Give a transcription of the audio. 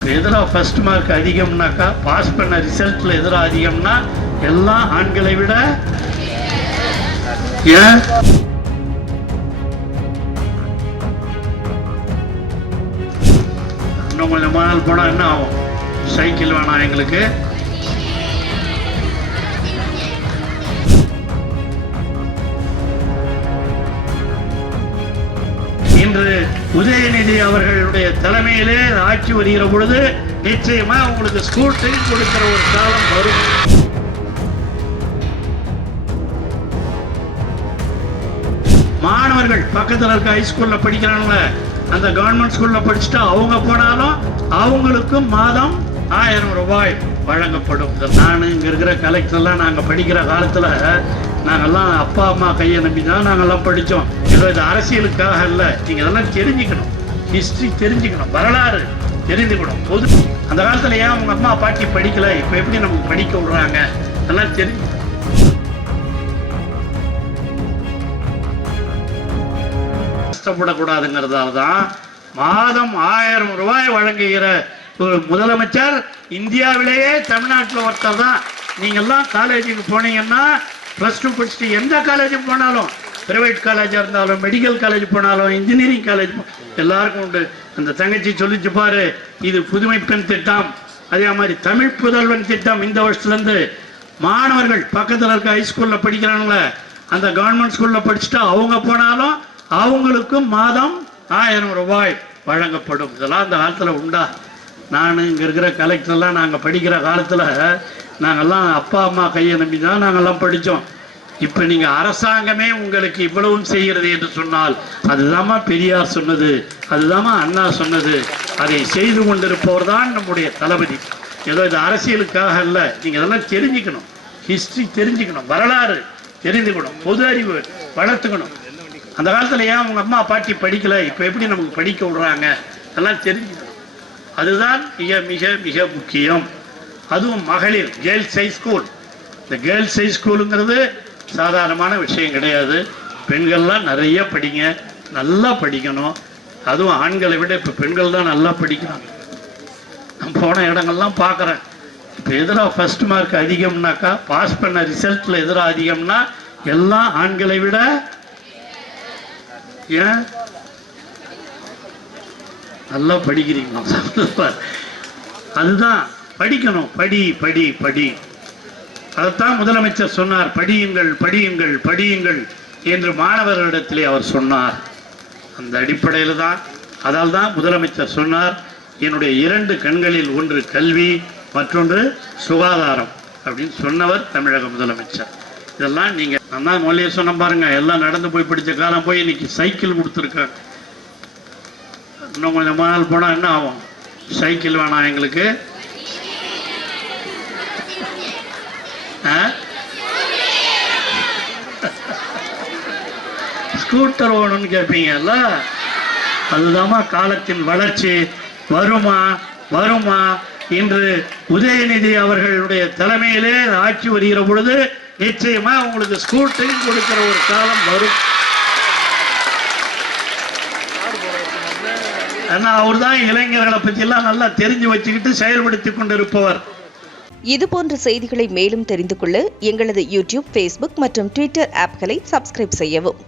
எதிராக first mark அதிகம்னாக்கா pass பண்ண ரிசல்ட்ல எதிராக அதிகம்னா எல்லாம் ஆண்களை விட ஏன் இன்னும் கொஞ்சம் நாள் போனால் என்ன ஆகும்? சைக்கிள் வேணாம் எங்களுக்கு. இன்று உதயநிதி அவர்களுடைய தலைமையிலே ஆட்சி வருகிற பொழுது நிச்சயமா உங்களுக்கு ஸ்கூல் டைம் கொடுக்கிற ஒரு காலம் வரும். மாணவர்கள் பக்கத்தில் இருக்க ஹைஸ்கூல்ல படிக்கிறாங்க, அந்த கவர்மெண்ட் ஸ்கூல்ல படிச்சுட்டு அவங்க போனாலும் அவங்களுக்கும் மாதம் 1000 ரூபாய் வழங்கப்படும். நான் இங்க இருக்கிற கலெக்டர்லாம் நாங்க படிக்கிற காலத்துல நாங்கெல்லாம் அப்பா அம்மா கையை நம்பி தான் நாங்கெல்லாம் படித்தோம். ஏதோ இது அரசியலுக்காக இல்லை. நீங்கள் இதெல்லாம் தெரிஞ்சுக்கணும், ஹிஸ்ட்ரி தெரிஞ்சுக்கணும், வரலாறு தெரிஞ்சுக்கணும். பொது அந்த காலத்தில் ஏன் அவங்க அம்மா பாட்டி படிக்கல, இப்போ எப்படி நமக்கு படிக்க விடுறாங்க, அதெல்லாம் தெரிஞ்சு கஷ்டப்படக்கூடாதுங்கிறதால தான் மாதம் 1000 ரூபாய் வழங்குகிற ஒரு முதலமைச்சர் இந்தியாவிலேயே தமிழ்நாட்டில் ஒருத்தர் தான். நீங்கள்லாம் காலேஜுக்கு போனீங்கன்னா ப்ளஸ் 2 படிச்சுட்டு எந்த காலேஜுக்கு போனாலும், பிரைவேட் காலேஜாக இருந்தாலும், மெடிக்கல் காலேஜ் போனாலும், இன்ஜினியரிங் காலேஜ் எல்லாருக்கும் உண்டு. அந்த தங்கச்சி சொல்லிச்சு பாரு, இது புதுமை பெண் திட்டம், அதே மாதிரி தமிழ் புதல்வன் திட்டம். இந்த வருஷத்துலேருந்து மாணவர்கள் பக்கத்தில் இருக்க ஹைஸ்கூலில் படிக்கிறாங்கள, அந்த கவர்மெண்ட் ஸ்கூலில் படிச்சுட்டு அவங்க போனாலும் அவங்களுக்கும் மாதம் 1000 ரூபாய் வழங்கப்படும். இதெல்லாம் அந்த காலத்தில் உண்டா? நான் இங்கே இருக்கிற கலெக்டர்லாம் நாங்கள் படிக்கிற காலத்தில் நாங்கள்லாம் அப்பா அம்மா கையை நம்பி தான் நாங்கள்லாம் படித்தோம். இப்போ நீங்கள் அரசாங்கமே உங்களுக்கு இவ்வளவும் செய்கிறது என்று சொன்னால் அதுதாம்மா பெரியார் சொன்னது, அதுதாம்மா அண்ணா சொன்னது. அதை செய்து கொண்டிருப்பவர் தான் நம்முடைய தளபதி. ஏதோ இது அரசியலுக்காக இல்லை. நீங்கள் இதெல்லாம் தெரிஞ்சுக்கணும், ஹிஸ்ட்ரி தெரிஞ்சுக்கணும், வரலாறு தெரிஞ்சுக்கணும், பொது அறிவு வளர்த்துக்கணும். அந்த காலத்தில் ஏன் அவங்க அம்மா பாட்டி படிக்கல, இப்போ எப்படி நமக்கு படிக்க விடுறாங்க, அதெல்லாம் தெரிஞ்சுக்கணும். அதுதான் மிக மிக மிக முக்கியம். அதுவும் மகளிர் கேர்ள்ஸ் ஹை ஸ்கூல். இந்த கேர்ள்ஸ் ஹை ஸ்கூலுங்கிறது சாதாரணமான விஷயம் கிடையாது. பெண்கள்லாம் நிறைய படிங்க, நல்லா படிக்கணும். அதுவும் ஆண்களை விட இப்போ பெண்கள் தான் நல்லா படிக்கிறாங்க. நான் போன இடங்கள்லாம் பார்க்குறேன். இப்போ எதிராக ஃபர்ஸ்ட் மார்க் அதிகம்னாக்கா பாஸ் பண்ண ரிசல்ட்டில் எதிராக அதிகம்னா எல்லாம் ஆண்களை விட ஏன் நல்லா படிக்கிறீங்களா? அதுதான் படிக்கணும். படி படி படி. அதைத்தான் முதலமைச்சர் சொன்னார், படியுங்கள் படியுங்கள் படியுங்கள் என்று மாணவர்களிடத்திலே அவர் சொன்னார். அந்த அடிப்படையில் தான், அதால் தான் முதலமைச்சர் சொன்னார், என்னுடைய 2 கண்களில் ஒன்று கல்வி, மற்றொன்று சுகாதாரம் அப்படின்னு சொன்னவர் தமிழக முதலமைச்சர். இதெல்லாம் நீங்கள் நான் தான் மொழியை சொன்ன பாருங்க, எல்லாம் நடந்து போய் படித்த காலம் போய் இன்னைக்கு சைக்கிள் கொடுத்துருக்காங்க. இன்னும் கொஞ்சம் நாள் போனால் என்ன ஆகும்? சைக்கிள் வேணாம் எங்களுக்கு. ஸ்கூட்டர் வேணும்னு கேட்பீங்கல்ல, அதுதாம்மா காலத்தின் வளர்ச்சி. வருமா வருமா? இன்று உதயநிதி அவர்களுடைய தலைமையிலே ஆட்சி வருகிற பொழுது நிச்சயமா உங்களுக்கு ஸ்கூல் டைம் கொடுக்கிற ஒரு காலம் வரும். ஆனா அவர் தான் இளைஞர்களை பற்றி எல்லாம் நல்லா தெரிஞ்சு வச்சுக்கிட்டு செயல்படுத்தி கொண்டிருப்பவர். இது போன்ற செய்திகளை மேலும் தெரிந்து கொள்ள எங்களது யூடியூப், ஃபேஸ்புக் மற்றும் ட்விட்டர் ஆப்களை சப்ஸ்கிரைப் செய்யவும்.